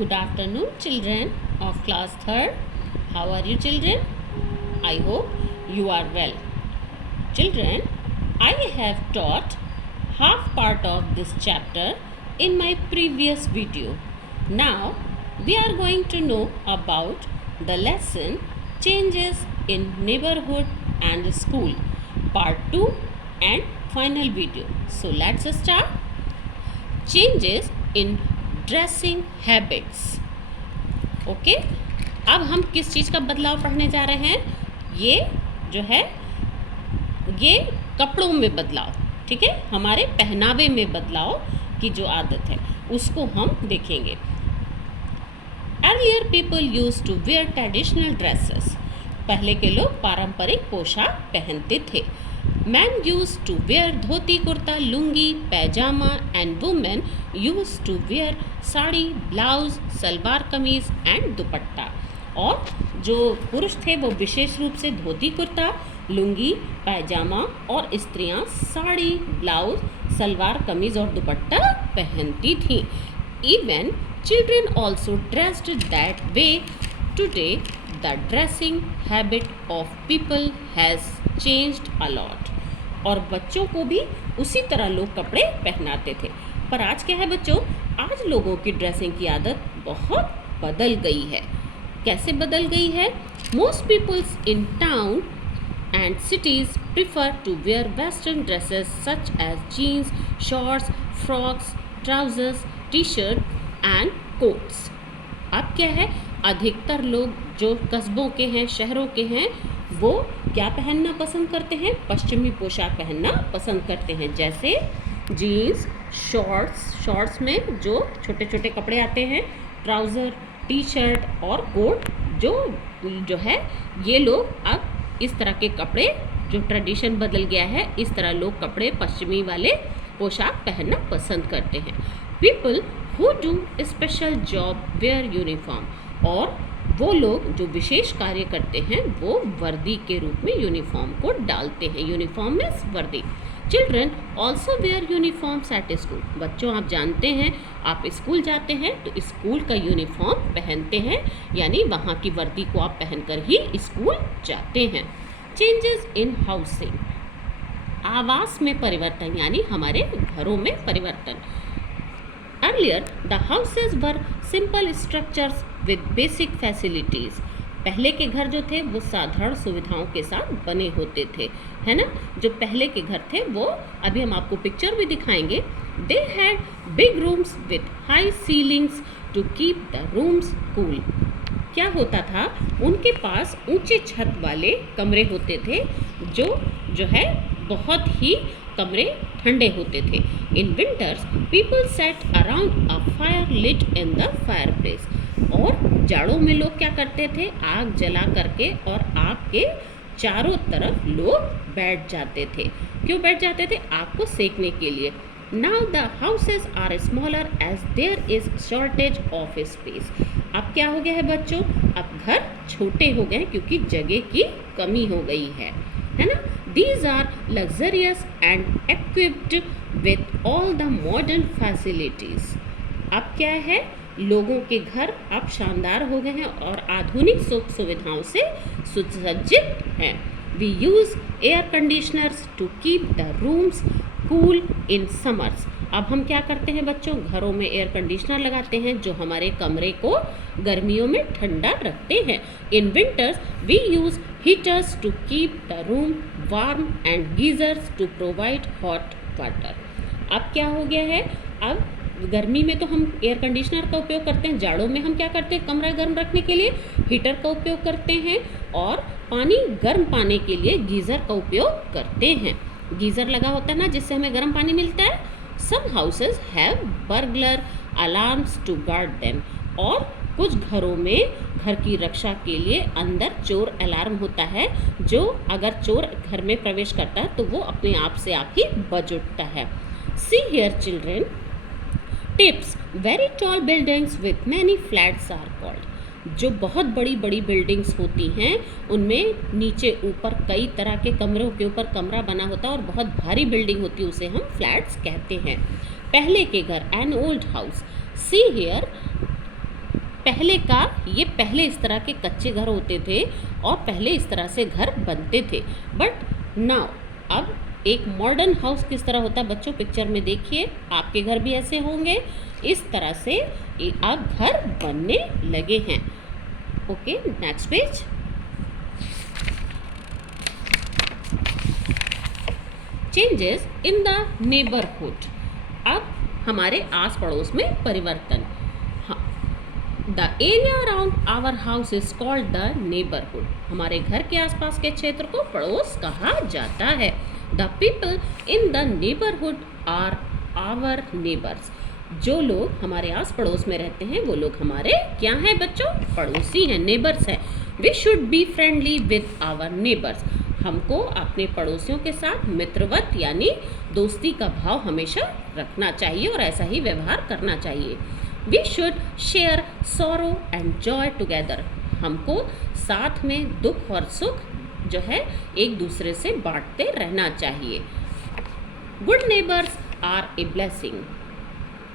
Good afternoon, children of class 3rd. How are you, children? I hope you are well. Children, I have taught half part of this chapter in my previous video. Now, we are going to know about the lesson Changes in Neighborhood and School, part 2 and final video. So, let's start. Changes in dressing habits. Okay, अब हम किस चीज़ का बदलाव पढ़ने जा रहे हैं? ये जो है ये कपड़ों में बदलाव, ठीक है, हमारे पहनावे में बदलाव की जो आदत है उसको हम देखेंगे। Earlier people use to wear traditional dresses. पहले के लोग पारंपरिक पोशाक पहनते थे। Men used to wear dhoti kurta lungi pyjama and women used to wear sari blouse salwar kameez and दुपट्टा। और जो पुरुष थे वो विशेष रूप से धोती कुर्ता लुंगी पैजामा और स्त्रियां साड़ी ब्लाउज सलवार कमीज और दुपट्टा पहनती थीं। Even children also dressed that way. Today the dressing habit of people has changed a lot. और बच्चों को भी उसी तरह लोग कपड़े पहनाते थे। पर आज क्या है बच्चों, आज लोगों की ड्रेसिंग की आदत बहुत बदल गई है। कैसे बदल गई है? Most peoples in town and cities prefer to wear western dresses such as jeans shorts frocks trousers T shirt and coats. अब क्या है, अधिकतर लोग जो कस्बों के हैं शहरों के हैं वो क्या पहनना पसंद करते हैं? पश्चिमी पोशाक पहनना पसंद करते हैं, जैसे जीन्स शॉर्ट्स में जो छोटे छोटे कपड़े आते हैं, ट्राउज़र टी शर्ट और कोट जो है ये लोग अब इस तरह के कपड़े, जो ट्रेडिशन बदल गया है, इस तरह लोग कपड़े पश्चिमी वाले पोशाक पहनना पसंद करते हैं। People who do special job where uniform. और वो लोग जो विशेष कार्य करते हैं वो वर्दी के रूप में यूनिफॉर्म को डालते हैं। यूनिफॉर्म मीन्स वर्दी। Children also wear uniforms at school. बच्चों आप जानते हैं आप स्कूल जाते हैं तो स्कूल का यूनिफॉर्म पहनते हैं, यानी वहाँ की वर्दी को आप पहनकर ही स्कूल जाते हैं। Changes in housing. आवास में परिवर्तन, यानी हमारे घरों में परिवर्तन। Earlier, the houses were simple structures with basic facilities. पहले के घर जो थे वो साधारण सुविधाओं के साथ बने होते थे, है ना। जो पहले के घर थे वो अभी हम आपको पिक्चर भी दिखाएंगे। They had big rooms with high ceilings to keep the rooms cool. क्या होता था, उनके पास ऊंचे छत वाले कमरे होते थे जो है बहुत ही कमरे ठंडे होते थे। In winters people set around a fire lit in the fireplace. और जाड़ों में लोग क्या करते थे, आग जला करके और आग के चारों तरफ लोग बैठ जाते थे। क्यों बैठ जाते थे? आग को सेकने के लिए। Now the houses are smaller as there is shortage of space. अब क्या हो गया है बच्चों, अब घर छोटे हो गए क्योंकि जगह की कमी हो गई है ना। These are luxurious and equipped with all the modern facilities. अब क्या है, लोगों के घर अब शानदार हो गए हैं और आधुनिक सुख सुविधाओं से सुसज्जित हैं। We use air conditioners to keep the rooms cool in summers. अब हम क्या करते हैं बच्चों, घरों में एयर कंडीशनर लगाते हैं जो हमारे कमरे को गर्मियों में ठंडा रखते हैं। In winters we use heaters to keep the room warm and geysers to provide hot water. अब क्या हो गया है, अब गर्मी में तो हम एयर कंडीशनर का उपयोग करते हैं, जाड़ों में हम क्या करते हैं, कमरा गर्म रखने के लिए हीटर का उपयोग करते हैं और पानी गर्म पाने के लिए गीज़र का उपयोग करते हैं। गीज़र लगा होता है ना जिससे हमें गर्म पानी मिलता है। Some houses have burglar alarms to guard them. और कुछ घरों में घर की रक्षा के लिए अंदर चोर अलार्म होता है, जो अगर चोर घर में प्रवेश करता है तो वो अपने आप से आप ही बज उठता है। See here children, tips. Very tall buildings with many flats are called. जो बहुत बड़ी बड़ी बिल्डिंग्स होती हैं उनमें नीचे ऊपर कई तरह के कमरों के ऊपर कमरा बना होता है और बहुत भारी बिल्डिंग होती है, उसे हम फ्लैट्स कहते हैं। पहले के घर, an old house. See here ये पहले इस तरह के कच्चे घर होते थे और पहले इस तरह से घर बनते थे, बट नाउ अब एक मॉडर्न हाउस किस तरह होता है बच्चों, पिक्चर में देखिए, आपके घर भी ऐसे होंगे, इस तरह से अब घर बनने लगे हैं। Okay, next page. Changes in the neighbourhood, अब हमारे आस पड़ोस में परिवर्तन। The area around our house is called the neighbourhood, हमारे घर के आसपास के क्षेत्र को पड़ोस कहा जाता है। The people in the neighbourhood are our neighbours, जो लोग हमारे आस पड़ोस में रहते हैं वो लोग हमारे क्या हैं बच्चों, पड़ोसी हैं, नेबर्स हैं। We should be friendly with our neighbours, हमको अपने पड़ोसियों के साथ मित्रवत यानी दोस्ती का भाव हमेशा रखना चाहिए और ऐसा ही व्यवहार करना चाहिए। We should share sorrow and joy together, हमको साथ में दुख और सुख जो है एक दूसरे से बांटते रहना चाहिए। Good neighbours are a blessing,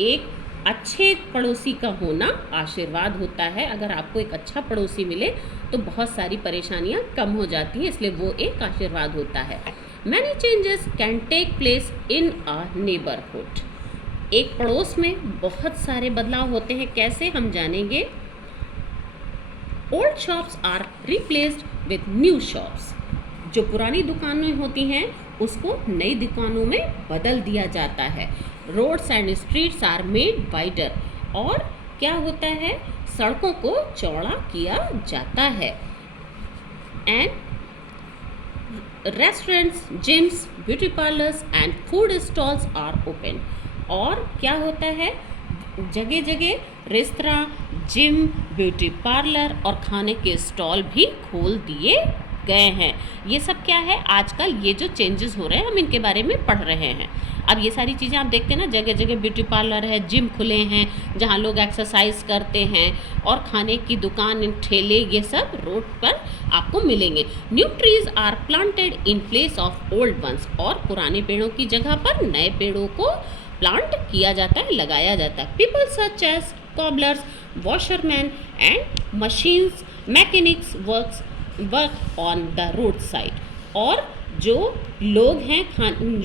एक अच्छे पड़ोसी का होना आशीर्वाद होता है। अगर आपको एक अच्छा पड़ोसी मिले तो बहुत सारी परेशानियां कम हो जाती हैं, इसलिए वो एक आशीर्वाद होता है। Many changes can take place in a neighbourhood, एक पड़ोस में बहुत सारे बदलाव होते हैं, कैसे हम जानेंगे। Old shops are replaced with new shops, जो पुरानी दुकानें होती हैं उसको नई दुकानों में बदल दिया जाता है। Roads and streets are made wider, और क्या होता है, सड़कों को चौड़ा किया जाता है। And restaurants, gyms, beauty parlours and food stalls are open, और क्या होता है, जगह जगह रेस्तरां, जिम, ब्यूटी पार्लर और खाने के स्टॉल भी खोल दिए गए हैं। ये सब क्या है, आजकल ये जो चेंजेस हो रहे हैं हम इनके बारे में पढ़ रहे हैं। अब ये सारी चीज़ें आप देखते हैं ना, जगह जगह ब्यूटी पार्लर है, जिम खुले हैं जहाँ लोग एक्सरसाइज करते हैं, और खाने की दुकान, ठेले, ये सब रोड पर आपको मिलेंगे। New trees are planted in place of old ones, और पुराने पेड़ों की जगह पर नए पेड़ों को प्लांट किया जाता है, लगाया जाता है। People such as cobblers, washerman and machines mechanics work on the road side, और जो लोग हैं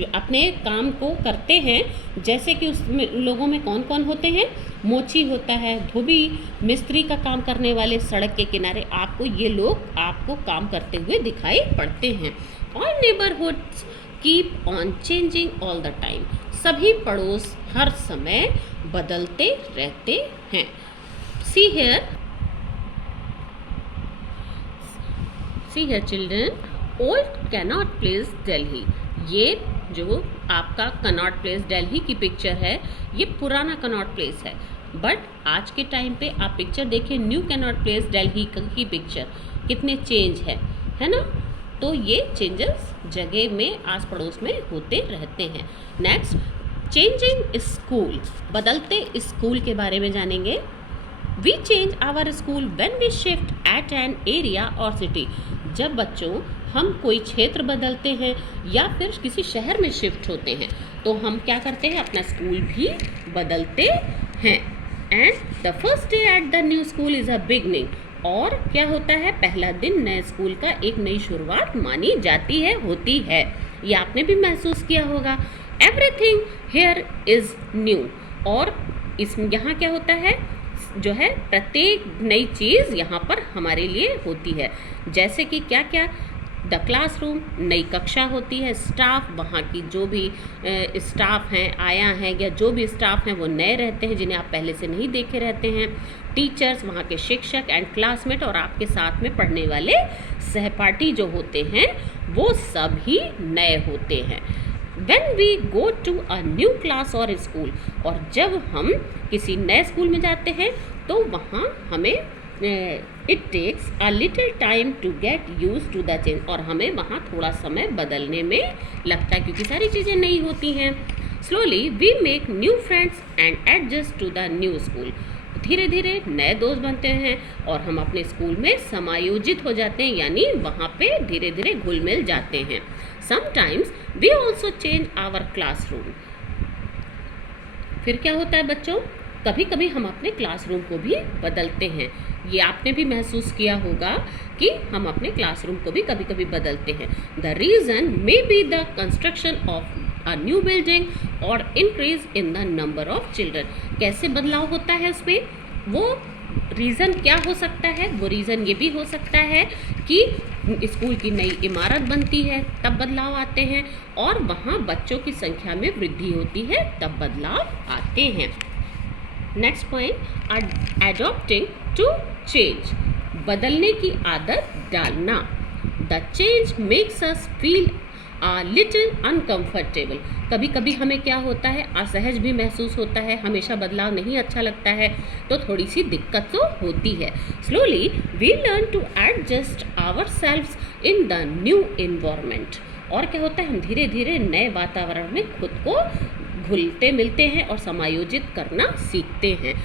अपने काम को करते हैं, जैसे कि उस लोगों में कौन कौन होते हैं, मोची होता है, धोबी, मिस्त्री का काम करने वाले, सड़क के किनारे आपको ये लोग आपको काम करते हुए दिखाई पड़ते हैं। और neighbourhoods keep on changing all the time, सभी पड़ोस हर समय बदलते रहते हैं। See here children, old cannot place Delhi, ये जो आपका कनॉट प्लेस दिल्ली की पिक्चर है, ये पुराना कनॉट प्लेस है, बट आज के टाइम पे आप पिक्चर देखिए, न्यू कैनॉट प्लेस दिल्ली की पिक्चर, कितने चेंज है ना। तो ये चेंजेस जगह में आस पड़ोस में होते रहते हैं। नेक्स्ट, चेंजिंग स्कूल, बदलते स्कूल के बारे में जानेंगे। We change our school when we shift at an area और सिटी, जब बच्चों हम कोई क्षेत्र बदलते हैं या फिर किसी शहर में शिफ्ट होते हैं तो हम क्या करते हैं, अपना स्कूल भी बदलते हैं। And the first day at the new school is a beginning, और क्या होता है, पहला दिन नए स्कूल का एक नई शुरुआत मानी जाती है, होती है। ये आपने भी महसूस किया होगा। एवरीथिंग हियर इज़ न्यू, और इसमें यहाँ क्या होता है, जो है प्रत्येक नई चीज़ यहाँ पर हमारे लिए होती है। जैसे कि क्या क्या, द क्लासरूम, नई कक्षा होती है। स्टाफ, वहाँ की जो भी स्टाफ हैं, आया हैं या जो भी स्टाफ हैं वो नए रहते हैं जिन्हें आप पहले से नहीं देखे रहते हैं। टीचर्स, वहाँ के शिक्षक एंड क्लासमेट, और आपके साथ में पढ़ने वाले सहपाठी जो होते हैं वो सभी नए होते हैं। When we go to a new class or school, और जब हम किसी नए स्कूल में जाते हैं तो वहाँ हमें it takes a little time to get used to the change, और हमें वहाँ थोड़ा समय बदलने में लगता है क्योंकि सारी चीज़ें नई होती हैं। Slowly we make new friends and adjust to the new school, धीरे धीरे नए दोस्त बनते हैं और हम अपने स्कूल में समायोजित हो जाते हैं, यानी वहाँ पे धीरे धीरे घुल मिल जाते हैं। Sometimes we also change our classroom, फिर क्या होता है बच्चों, कभी कभी हम अपने क्लासरूम को भी बदलते हैं। ये आपने भी महसूस किया होगा कि हम अपने क्लासरूम को भी कभी कभी बदलते हैं। The reason may be the construction of a new building और increase in the number of children. कैसे बदलाव होता है उसमें, वो रीज़न क्या हो सकता है? वो रीज़न ये भी हो सकता है कि स्कूल की नई इमारत बनती है तब बदलाव आते हैं, और वहाँ बच्चों की संख्या में वृद्धि होती है तब बदलाव आते हैं। Next point, adopting to change, बदलने की आदत डालना। The change makes us feel a little uncomfortable। कभी कभी हमें क्या होता है, असहज भी महसूस होता है, हमेशा बदलाव नहीं अच्छा लगता है, तो थोड़ी सी दिक्कत तो होती है। Slowly we learn to adjust ourselves in the new environment. और क्या होता है, हम धीरे धीरे नए वातावरण में खुद को घुलते मिलते हैं और समायोजित करना सीखते हैं।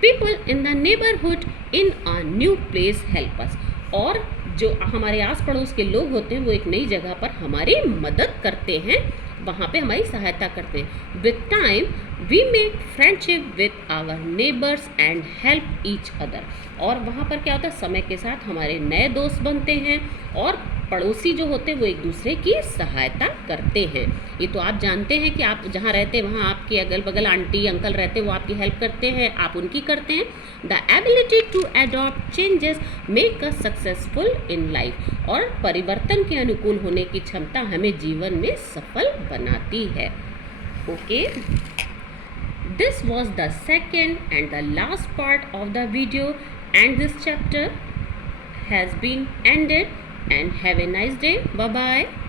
People in the neighbourhood in a new place help us. और जो हमारे आस पड़ोस के लोग होते हैं वो एक नई जगह पर हमारी मदद करते हैं, वहाँ पे हमारी सहायता करते हैं। With time we make friendship with our neighbours and help each other. और वहाँ पर क्या होता है, समय के साथ हमारे नए दोस्त बनते हैं और पड़ोसी जो होते हैं वो एक दूसरे की सहायता करते हैं। ये तो आप जानते हैं कि आप जहाँ रहते हैं वहाँ आपके अगल बगल आंटी अंकल रहते हैं, वो आपकी हेल्प करते हैं, आप उनकी करते हैं। The ability to adopt changes make us successful in life. और परिवर्तन के अनुकूल होने की क्षमता हमें जीवन में सफल बनाती है। Okay, this was the second and the last part of the video, and this chapter has been ended, and have a nice day. Bye bye.